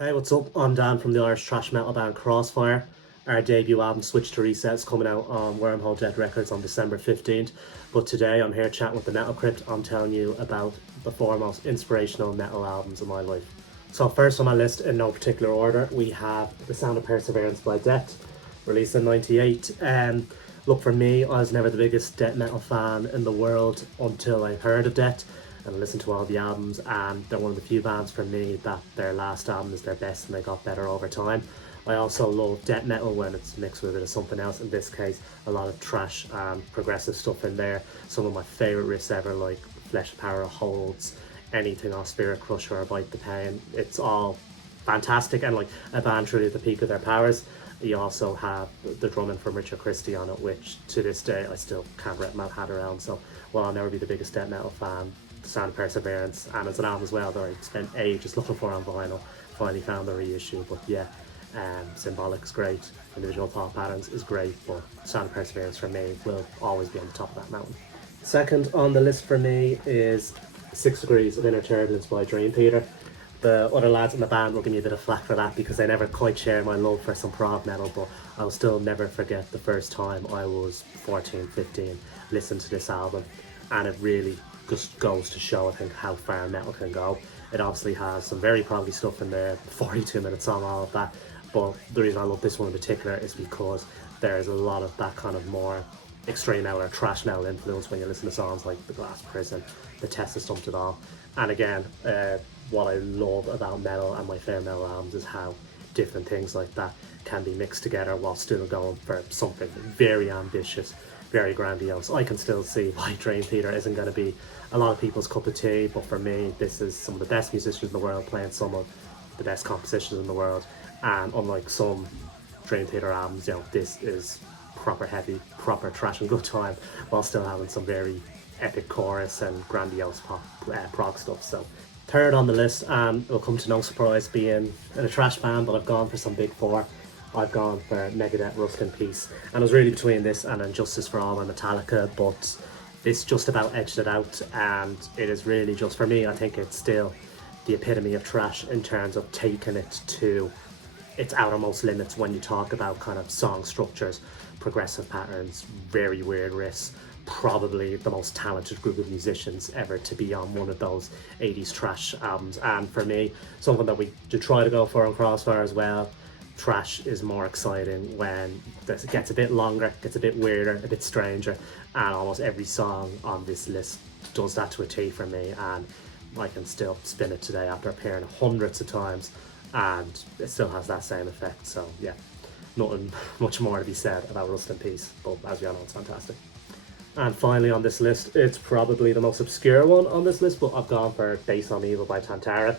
Hey, what's up? I'm Dan from the Irish thrash metal band CROSSFIRE. Our debut album, Switch to Reset, is coming out on Wormhole Dead Records on December 15th. But today I'm here chatting with the Metal Crypt. I'm telling you about the four most inspirational metal albums of my life. So first on my list, in no particular order, we have The Sound of Perseverance by Death, released in '98. Look, for me, I was never the biggest death metal fan in the world until I heard of Death and listened to all the albums, and they're one of the few bands for me that their last album is their best and they got better over time. I also love death metal when it's mixed with a bit of something else. In this case, a lot of thrash and progressive stuff in there. Some of my favourite riffs ever, like Flesh Power Holds, anything off Spirit Crusher or Bite the Pain. It's all fantastic and like a band truly at the peak of their powers. You also have the drumming from Richard Christie on it, which to this day I still can't wrap my head around. So while I'll never be the biggest death metal fan, The Sound of Perseverance, and it's an album as well that I spent ages looking for on vinyl, finally found the reissue. But yeah, Symbolic is great, Individual Thought Patterns is great, but Sound of Perseverance for me will always be on the top of that mountain. Second on the list for me is 6 Degrees of Inner Turbulence by Dream Theater. The other lads in the band will give me a bit of flack for that because they never quite share my love for some prog metal, but I'll still never forget the first time I was 14, 15, listened to this album, and it really just goes to show, I think, how far metal can go. It obviously has some very proggy stuff in there, 42-minute song, all of that, but the reason I love this one in particular is because there's a lot of that kind of more extreme metal or thrash metal influence when you listen to songs like The Glass Prison, The Test That Stumped It All. And again, what I love about metal and my favourite metal albums is how different things like that can be mixed together while still going for something very ambitious, very grandiose. I can still see why Dream Theater isn't going to be a lot of people's cup of tea, but for me, this is some of the best musicians in the world playing some of the best compositions in the world. And unlike some Dream Theater albums, you know, this is proper heavy, proper trash and good time, while still having some very epic chorus and grandiose pop prog stuff. So third on the list, and it'll come to no surprise being in a trash band, but I've gone for some big four. I've gone for Megadeth, Rust in Peace, and it was really between this and Injustice for All by Metallica, but this just about edged it out, and it is really just, for me, I think it's still the epitome of trash in terms of taking it to its outermost limits when you talk about kind of song structures, progressive patterns, very weird riffs. Probably the most talented group of musicians ever to be on one of those 80s trash albums, and for me, something that we do try to go for on CROSSFIRE as well. Trash is more exciting when it gets a bit longer, gets a bit weirder, a bit stranger, and almost every song on this list does that to a T for me, and I can still spin it today after hearing it hundreds of times and it still has that same effect. So yeah, nothing much more to be said about Rust in Peace, but as we all know, it's fantastic. And finally on this list, it's probably the most obscure one on this list, but I've gone for Base on Evil by Tantara.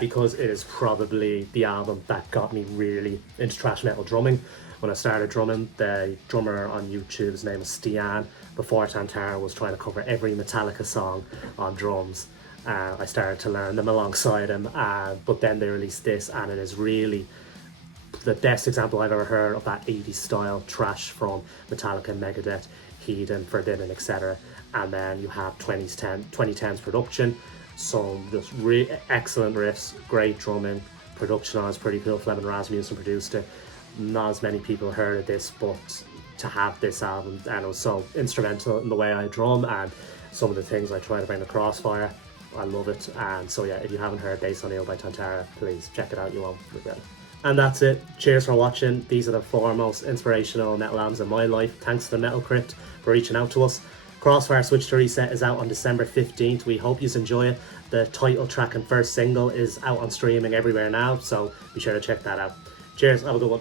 Because it is probably the album that got me really into thrash metal drumming. When I started drumming, the drummer on YouTube, his name was Stian, before Tantara was trying to cover every Metallica song on drums. I started to learn them alongside him, but then they released this, and it is really the best example I've ever heard of that 80s style thrash from Metallica, Megadeth, Heathen, Forbidden, etc. And then you have 2010's production, some just excellent riffs, great drumming, production on it's pretty cool. Flemming Rasmussen produced it. Not as many people heard of this, but to have this album, and it was so instrumental in the way I drum and some of the things I try to bring to CROSSFIRE. I love it. And so yeah, if you haven't heard Base on Evil by Tantara, please check it out, you won't regret it. And that's it. Cheers for watching. These are the four most inspirational metal albums in my life. Thanks to the Metal Crypt for reaching out to us. CROSSFIRE Switch to Reset is out on December 15th. We hope you enjoy it. The title track and first single is out on streaming everywhere now, so be sure to check that out. Cheers, have a good one.